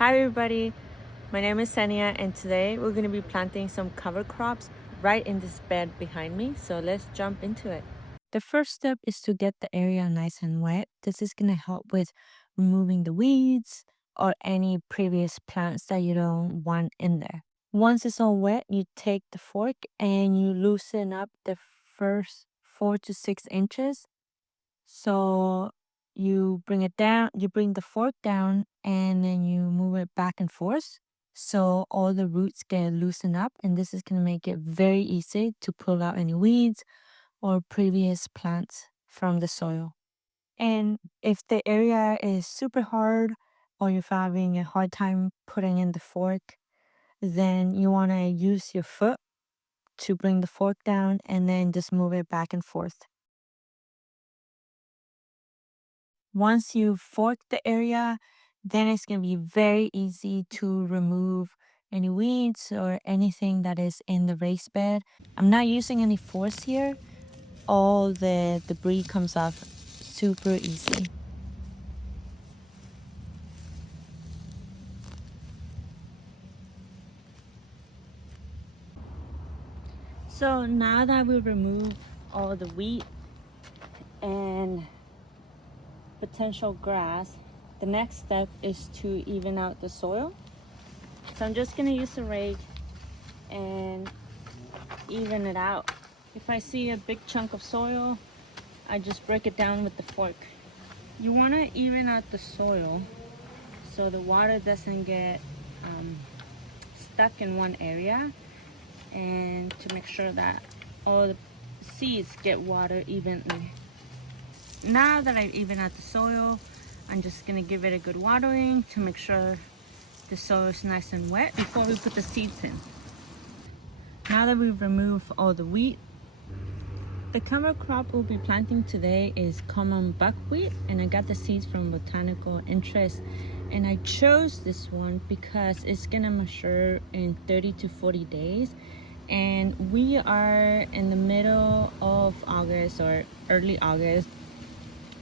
Hi everybody, my name is Senia and today we're going to be planting some cover crops right in this bed behind me, so let's jump into it. The first step is to get the area nice and wet. This is going to help with removing the weeds or any previous plants that you don't want in there. Once it's all wet, you take the fork and you loosen up the first 4 to 6 inches. So you bring it down, you bring the fork down, and then you move it back and forth. So all the roots get loosened up, and this is going to make it very easy to pull out any weeds or previous plants from the soil. And if the area is super hard or you're having a hard time putting in the fork, then you want to use your foot to bring the fork down and then just move it back and forth. Once you fork the area, then it's going to be very easy to remove any weeds or anything that is in the raised bed. I'm not using any force here. All the debris comes off super easy. So now that we've removed all the wheat and potential grass, the next step is to even out the soil. So I'm just going to use a rake and even it out. If I see a big chunk of soil, I just break it down with the fork. You want to even out the soil so the water doesn't get stuck in one area, and to make sure that all the seeds get water evenly. Now that I've evened out the soil, I'm just going to give it a good watering to make sure the soil is nice and wet before we put the seeds in. Now that we've removed all the wheat, the cover crop we'll be planting today is common buckwheat, and I got the seeds from Botanical Interest, and I chose this one because it's gonna mature in 30 to 40 days, and we are in the middle of August or early August,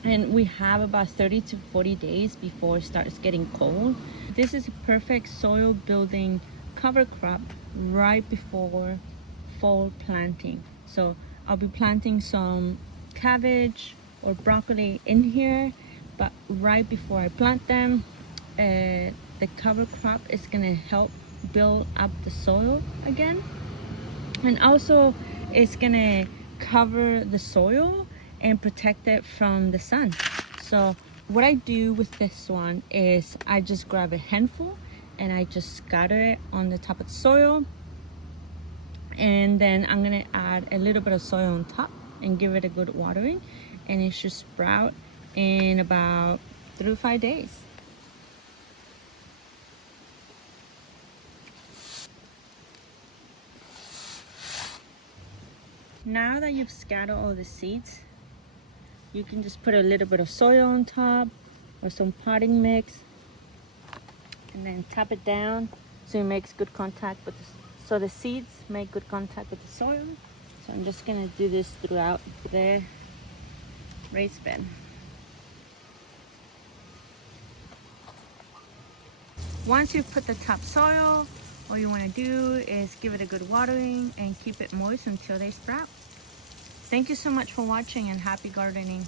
and we have about 30 to 40 days before it starts getting cold. This is a perfect soil building cover crop right before fall planting. So I'll be planting some cabbage or broccoli in here, but right before I plant them, the cover crop is gonna help build up the soil again, and also it's gonna cover the soil and protect it from the sun. So what I do with this one is I just grab a handful and I just scatter it on the top of the soil, and then I'm gonna add a little bit of soil on top and give it a good watering, and it should sprout in about 3 to 5 days. Now that you've scattered all the seeds, you can just put a little bit of soil on top or some potting mix, and then tap it down so it makes good contact with so the seeds make good contact with the soil. So I'm just gonna do this throughout the raised bed. Once you put the topsoil, all you want to do is give it a good watering and keep it moist until they sprout. Thank you so much for watching, and happy gardening.